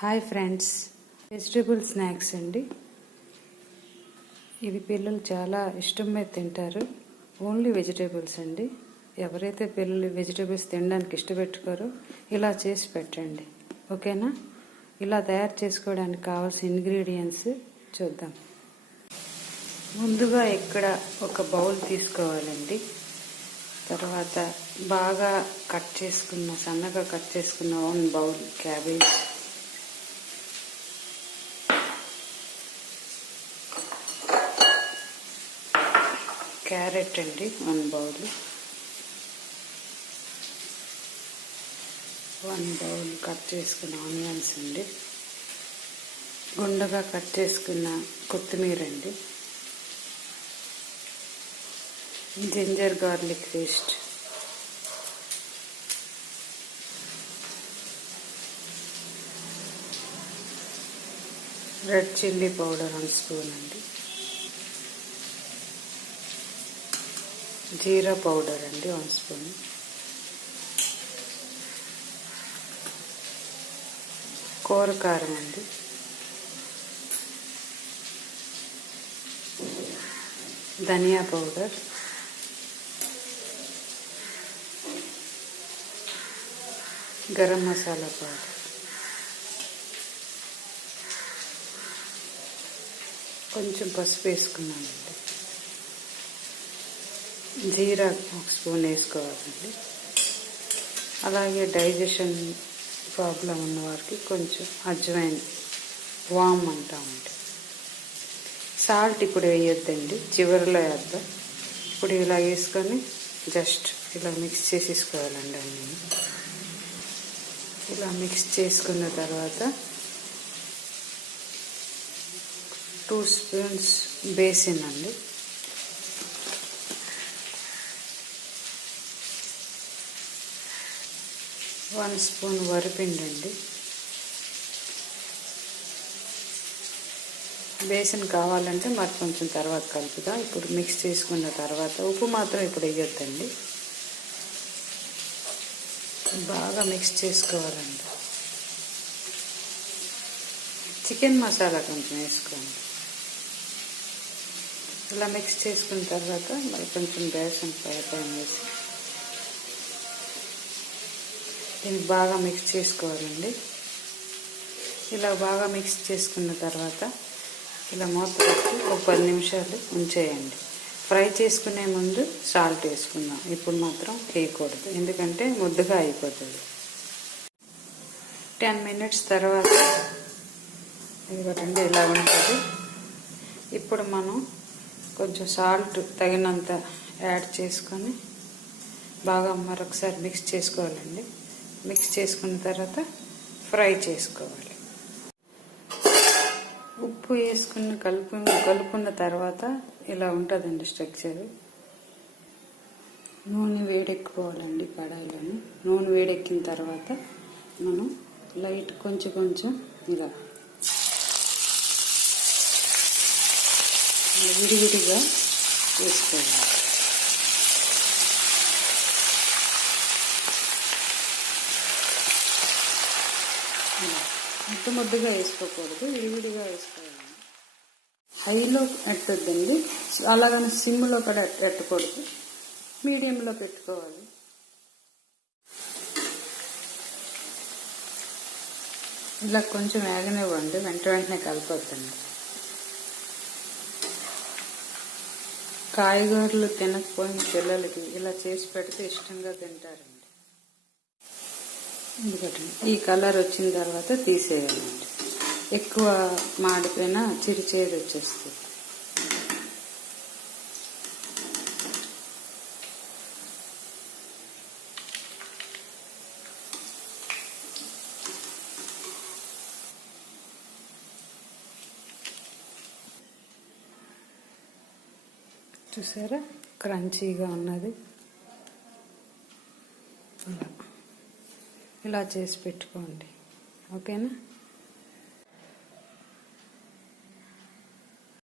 Hi friends, vegetable snacks అండి. ఇది పిల్లలు చాలా ఇష్టంగా తింటారు. ఓన్లీ వెజిటేబుల్స్ అండి. ఎవరైతే పిల్లలు వెజిటేబుల్స్ తినడానికి ఇష్టపెట్టుకోరో ఇలా చేసి పెట్టండి, ఓకేనా? ఇలా తయారు చేసుకోవడానికి కావాల్సిన ఇంగ్రీడియంట్స్ చూద్దాం. ముందుగా ఇక్కడ ఒక బౌల్ తీసుకోవాలండి. తర్వాత బాగా సన్నగా కట్ చేసుకున్న 1 బౌల్ క్యాబేజ్, క్యారెట్ అండి 1 బౌల్, 1 బౌల్ కట్ చేసుకున్న ఆనియన్స్ అండి, గుండగా కట్ చేసుకున్న కొత్తిమీర అండి, ginger garlic paste, red chilli powder 1 spoon అండి, జీరా పౌడర్ అండి 1 స్పూన్, కూర కారం అండి, ధనియా పౌడర్, గరం మసాలా పౌడర్, కొంచెం పసుపు వేసుకున్నానండి, జీరా 1 స్పూన్ వేసుకోవాలండి. అలాగే డైజెషన్ ప్రాబ్లం ఉన్న వారికి కొంచెం అజ్వైన్, వామ్ అంటామండి. సాల్ట్ ఇప్పుడు వేయొద్దండి, చివరిలో వేద్దాం. ఇప్పుడు ఇలా వేసుకొని జస్ట్ ఇలా మిక్స్ చేసేసుకోవాలండి. అన్నీ ఇలా మిక్స్ చేసుకున్న తర్వాత 2 స్పూన్స్ బేసిన్ అండి, 1 స్పూన్ వరిపిండి అండి. బేసిన్ కావాలంటే మరి కొంచెం తర్వాత కలుపుదాం. ఇప్పుడు మిక్స్ చేసుకున్న తర్వాత ఉప్పు మాత్రం ఇప్పుడు వేయొద్దండి, బాగా మిక్స్ చేసుకోవాలండి. చికెన్ మసాలా కొంచెం వేసుకోండి. ఇలా మిక్స్ చేసుకున్న తర్వాత మరి కొంచెం బేసన్ పైన వేసి దీనికి బాగా మిక్స్ చేసుకోవాలండి. ఇలా బాగా మిక్స్ చేసుకున్న తర్వాత ఇలా మూత పెట్టి ఒక 10 నిమిషాలు ఉంచేయండి. ఫ్రై చేసుకునే ముందు సాల్ట్ వేసుకుందాం. ఇప్పుడు మాత్రం వేయకూడదు, ఎందుకంటే ముద్దగా అయిపోతుంది. 10 మినిట్స్ తర్వాత ఇదిగోండి ఇలా ఉంటుంది. ఇప్పుడు మనం కొంచెం సాల్ట్ తగినంత యాడ్ చేసుకొని బాగా మరొకసారి మిక్స్ చేసుకోవాలండి. మిక్స్ చేసుకున్న తర్వాత ఫ్రై చేసుకోవాలి. ఉప్పు వేసుకుని కలుపుకున్న తర్వాత ఇలా ఉంటుందండి స్ట్రక్చర్. నూనె వేడెక్కిపోవాలండి కడాయిలోని. నూనె వేడెక్కిన తర్వాత మనం లైట్ కొంచెం ఇలా విడివిడిగా వేసుకోవాలి. ముద్దగా వేసుకోకూడదు, విడివిడిగా వేసుకోవాలి. హైలో పెట్టొద్దండి, అలాగని సిమ్లో కూడా పెట్టకూడదు, మీడియంలో పెట్టుకోవాలి. ఇలా కొంచెం వేగనివ్వండి, వెంటనే కలపొద్దండి. కాయగూరలు తినకపోయిన పిల్లలకి ఇలా చేసి పెడితే ఇష్టంగా తింటారండి. ఎందుకంటే ఈ కలర్ వచ్చిన తర్వాత తీసేయాలండి. ఎక్కువ మాడిపోయినా చిరిచేది వచ్చేస్తుంది. చూసారా, క్రంచీగా ఉన్నది. ఇలా చేసి పెట్టుకోండి, ఓకేనా?